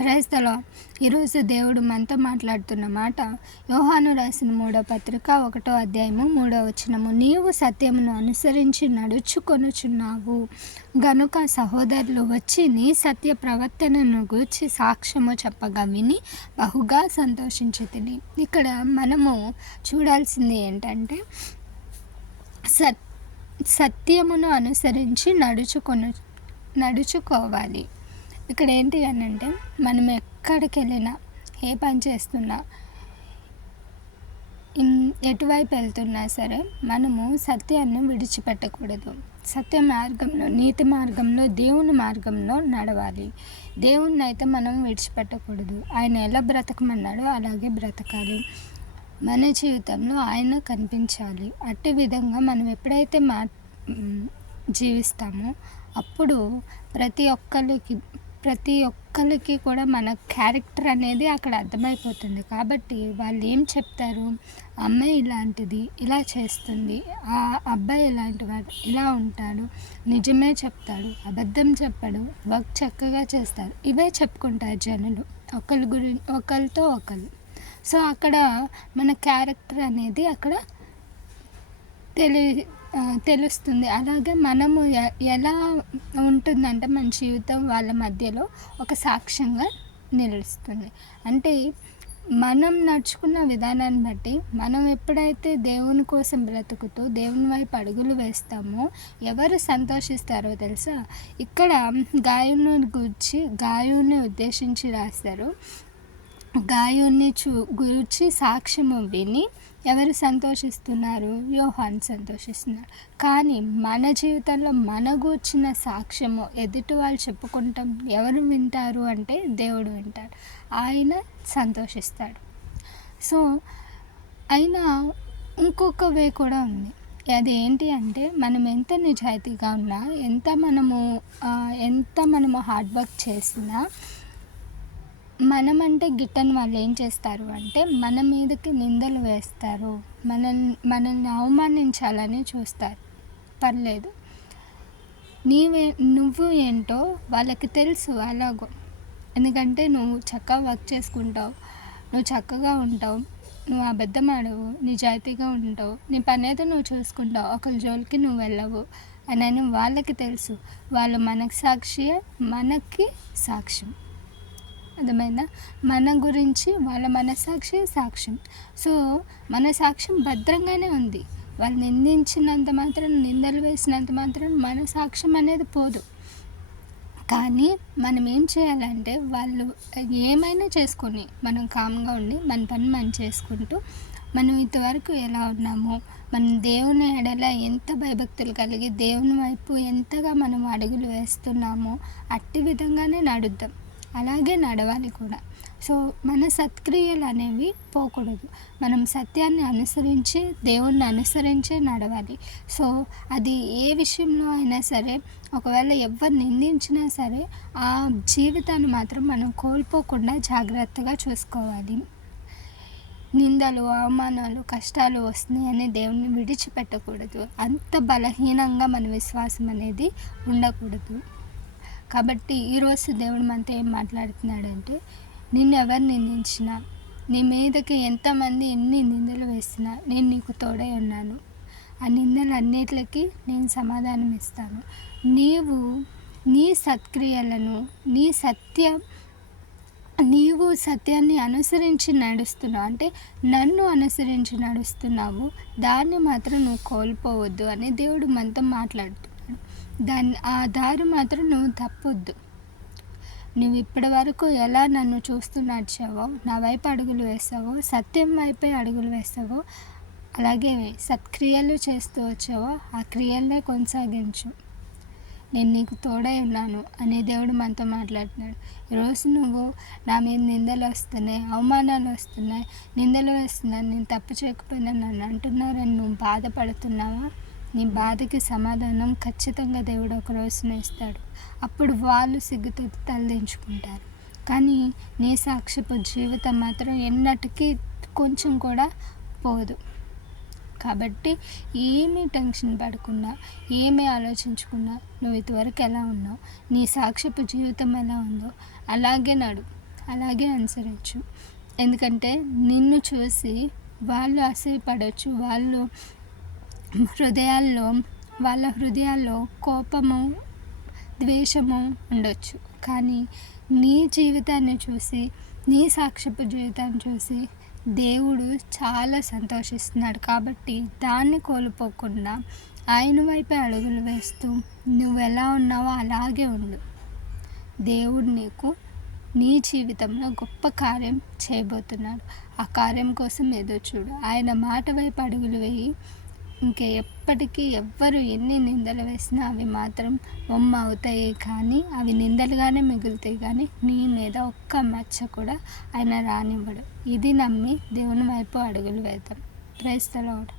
Praise the lord. ఈరోజు దేవుడు మనతో మాట్లాడుతున్న మాట యోహాను రాసిన 3వ పత్రిక 1వ అధ్యాయము 3వ వచనము. నీవు సత్యమును అనుసరించి నడుచుకొనుచున్నావు గనుక సహోదరులు వచ్చి నీ సత్య ప్రవర్తనను గూర్చి సాక్ష్యము చెప్పగా విని బహుగా సంతోషించితిని. ఇక్కడ మనము చూడాల్సింది ఏంటంటే సత్యమును అనుసరించి నడుచుకోవాలి. ఇక్కడ ఏంటి అని అంటే మనం ఎక్కడికి వెళ్ళినా, ఏ పని చేస్తున్నా, ఎటువైపు వెళ్తున్నా సరే మనము సత్యాన్ని విడిచిపెట్టకూడదు. సత్య మార్గంలో, నీతి మార్గంలో, దేవుని మార్గంలో నడవాలి. దేవుణ్ణి అయితే మనం విడిచిపెట్టకూడదు. ఆయన ఎలా బ్రతకమన్నాడో అలాగే బ్రతకాలి. మన జీవితంలో ఆయన కనిపించాలి. అట్టి విధంగా మనం ఎప్పుడైతే జీవిస్తామో అప్పుడు ప్రతి ఒక్కరికి కూడా మన క్యారెక్టర్ అనేది అక్కడ అర్థమైపోతుంది. కాబట్టి వాళ్ళు ఏం చెప్తారు, అమ్మాయి ఇలాంటిది, ఇలా చేస్తుంది, ఆ అబ్బాయి ఇలాంటివాడు, ఇలా ఉంటాడు, నిజమే చెప్తాడు, అబద్ధం చెప్పడు, వర్క్ చక్కగా చేస్తారు, ఇవే చెప్పుకుంటారు జనులు ఒకరితో ఒకరు. సో అక్కడ మన క్యారెక్టర్ అనేది అక్కడ తెలుస్తుంది. అలాగే మనము ఎలా ఉంటుందంటే మన జీవితం వాళ్ళ మధ్యలో ఒక సాక్ష్యంగా నిలుస్తుంది. అంటే మనం నడుచుకున్న విధానాన్ని బట్టి మనం ఎప్పుడైతే దేవుని కోసం బ్రతుకుతూ దేవుని వైపు అడుగులు వేస్తామో ఎవరు సంతోషిస్తారో తెలుసా? ఇక్కడ గాయుని ఉద్దేశించి రాస్తారు. గాయుని గురించి సాక్ష్యము విని ఎవరు సంతోషిస్తున్నారు? యోహాను సంతోషిస్తున్నారు. కానీ మన జీవితంలో మన గూర్చిన సాక్ష్యము ఎదుటి వాళ్ళు చెప్పుకుంటాం ఎవరు వింటారు అంటే దేవుడు వింటాడు, ఆయన సంతోషిస్తాడు. సో అయినా ఇంకొక వే కూడా ఉంది. అది ఏంటి అంటే మనం ఎంత నిజాయితీగా ఉన్నా, ఎంత మనము హార్డ్ వర్క్ చేసినా మనమంటే గిట్టని వాళ్ళు ఏం చేస్తారు అంటే మన మీదకి నిందలు వేస్తారు, మనల్ని అవమానించాలని చూస్తారు. పర్లేదు, నువ్వు ఏంటో వాళ్ళకి తెలుసు అలాగో. ఎందుకంటే నువ్వు చక్కగా వర్క్ చేసుకుంటావు, నువ్వు చక్కగా ఉంటావు, నువ్వు అబద్ధం ఆడవు, నిజాయితీగా ఉంటావు, నీ పని అయితే నువ్వు చూసుకుంటావు, ఒకరి జోలికి నువ్వు వెళ్ళవు అని వాళ్ళకి తెలుసు. వాళ్ళు మనకి సాక్షియే, మనకి సాక్ష్యం. అర్థమైందా? మన గురించి వాళ్ళ మనసాక్షి సాక్ష్యం. సో మన సాక్ష్యం భద్రంగానే ఉంది. వాళ్ళు నిందించినంత మాత్రం, నిందలు వేసినంత మాత్రం మన సాక్ష్యం అనేది పోదు. కానీ మనం ఏం చేయాలంటే వాళ్ళు ఏమైనా చేసుకొని మనం కామ్గా ఉండి మన పని మనం చేసుకుంటూ మనం ఇంతవరకు ఎలా ఉన్నామో, మనం దేవుని ఎడల ఎంత భయభక్తులు కలిగి దేవుని వైపు ఎంతగా మనం అడుగులు వేస్తున్నామో అట్టి విధంగానే నడుద్దాం, అలాగే నడవాలి కూడా. సో మన సత్క్రియలు అనేవి పోకూడదు. మనం సత్యాన్ని అనుసరించి దేవుణ్ణి అనుసరించే నడవాలి. సో అది ఏ విషయంలో అయినా సరే, ఒకవేళ ఎవరు నిందించినా సరే ఆ జీవితాన్ని మాత్రం మనం కోల్పోకుండా జాగ్రత్తగా చూసుకోవాలి. నిందలు, అవమానాలు, కష్టాలు వస్తున్నాయని దేవుణ్ణి విడిచిపెట్టకూడదు. అంత బలహీనంగా మన విశ్వాసం అనేది ఉండకూడదు. కాబట్టి ఈరోజు దేవుడు మనతో ఏం మాట్లాడుతున్నాడంటే, నిన్ను ఎవరు నిందించినా, నీ మీదకి ఎంతమంది ఎన్ని నిందలు వేసినా నేను నీకు తోడై ఉన్నాను. ఆ నిందలన్నిటికీ నేను సమాధానం ఇస్తాను. నీవు నీ సత్క్రియలను, నీవు సత్యాన్ని అనుసరించి నడుస్తున్నావు అంటే నన్ను అనుసరించి నడుస్తున్నావు, దాన్ని మాత్రం నువ్వు కోల్పోవద్దు అని దేవుడు మనతో మాట్లాడుతున్నాడు. ఆ దారి మాత్రం నువ్వు తప్పొద్దు. నువ్వు ఇప్పటి వరకు ఎలా నన్ను చూస్తూ నడిచావో, నా వైపు అడుగులు వేస్తావో, సత్యం వైపే అడుగులు వేస్తావో అలాగే సత్క్రియలు చేస్తూ వచ్చావో ఆ క్రియలనే కొనసాగించు. నేను నీకు తోడై ఉన్నాను అని దేవుడు మనతో మాట్లాడుతున్నాడు. ఈరోజు నువ్వు నా మీద నిందలు వస్తున్నాయి, అవమానాలు వస్తున్నాయి, నిందలు వేస్తున్నాను, నేను తప్పు చేయకపోయినా నన్ను అంటున్నారని నువ్వు బాధపడుతున్నావా? నీ బాధకి సమాధానం ఖచ్చితంగా దేవుడు ఒక రోజున ఇస్తాడు. అప్పుడు వాళ్ళు సిగ్గుతో తలదించుకుంటారు. కానీ నీ సాక్ష్యపు జీవితం మాత్రం ఎన్నటికీ కొంచెం కూడా పోదు. కాబట్టి ఏమీ టెన్షన్ పడకుండా, ఏమీ ఆలోచించకుండా నువ్వు ఇంతవరకు ఎలా ఉన్నావు, నీ సాక్ష్యపు జీవితం ఎలా ఉందో అలాగే నడు. అలాగే అనుసరించు. ఎందుకంటే నిన్ను చూసి వాళ్ళు అసూయపడొచ్చు. హృదయాల్లో వాళ్ళ హృదయాల్లో కోపము, ద్వేషము ఉండొచ్చు. కానీ నీ జీవితాన్ని చూసి, నీ సాక్ష్యపు జీవితాన్ని చూసి దేవుడు చాలా సంతోషిస్తున్నాడు. కాబట్టి దాన్ని కోల్పోకుండా ఆయన వైపే అడుగులు వేస్తూ నువ్వెలా ఉన్నావో అలాగే ఉండు. దేవుడు నీ జీవితంలో గొప్ప కార్యం చేయబోతున్నాడు. ఆ కార్యం కోసం ఎదురు చూడు. ఆయన మాట వైపు అడుగులు వేయి. ఎప్పటికీ ఎవ్వరు ఎన్ని నిందలు వేసినా అవి మాత్రం బొమ్మ అవుతాయి, కానీ అవి నిందలుగానే మిగులుతాయి. కానీ నీ మీద ఒక్క మచ్చ కూడా ఆయన రానివ్వడు. ఇది నమ్మి దేవుని వైపు అడుగులు వేద్దాం. Praise the lord.